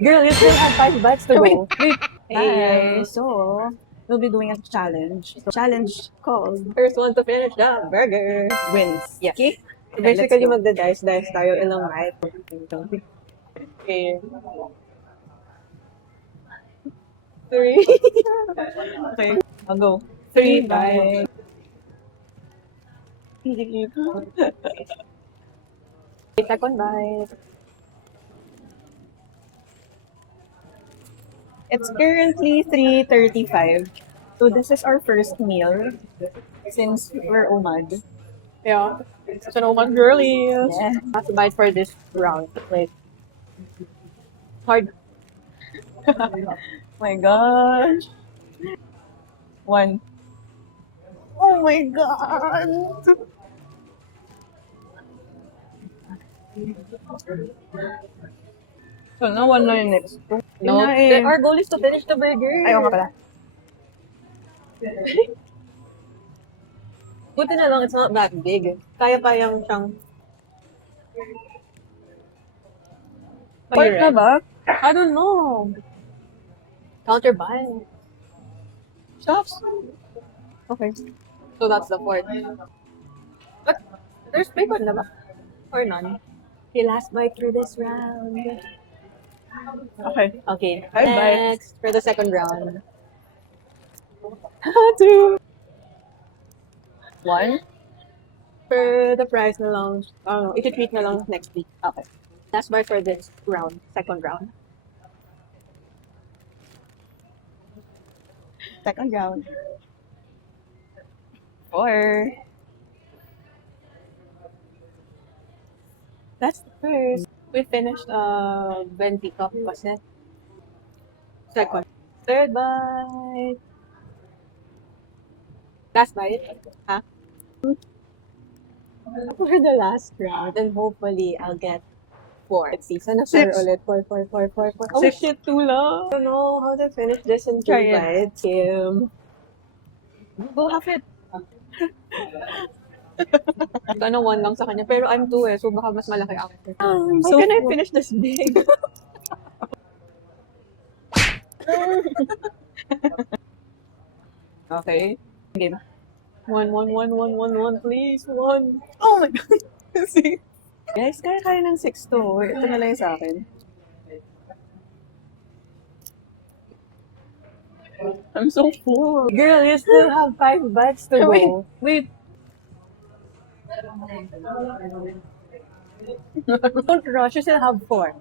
Girl, you still have 5 bites to Wait, go. wait. Hey, so we'll be doing a challenge. So, challenge called First one to finish the burger. wins. Yes. Okay? So Okay, let's basically, go. magda-dice tayo ilang bite. Okay. 3. Okay, I'll go. 3 Bye. bites. Second bite. It's currently 3:35. So this is our first meal since we're OMAD. Yeah. It's an Oman girlies. Yeah. Last bite for this round. Wait. Hard. My gosh. One. Oh my god. So no one na yung next. No. Yun na eh. Our goal is to finish the burger. Ayaw nga pala. Buti na lang, it's not that big. Kaya pa yung siyang... Part na ba? I don't know. Count your bite. Shops? Okay. So that's the fourth. But there's bacon na ba? Or none? Okay, last bite for this round. Okay. Okay, 5 bites. next for the second round. 2. 1. For the prize na lang, iti-treat na lang next week. Okay. Last bite for this round, second round. Second round. 4. That's the first. We finished 20 cup kasi. Second. Third bite. Last bite. Ha? For the last round, and hopefully I'll get 4. Let's see. Sana 4 Six. ulit. 4. Oh 6. shit, too long. I don't know how to finish this in 2 Try it. bites, Kim. Go half it. Ano, 1 lang sa kanya. Pero I'm 2 so baka mas malaki ako. How So can I full. finish this big? Okay. Game. 1, please. 1. Oh my god. See? Guys, kaya ng 6 to. Ito na lang yung sa akin. I'm so full. Girl, you still have 5 bites to go. Wait. Don't rush. You still have 4.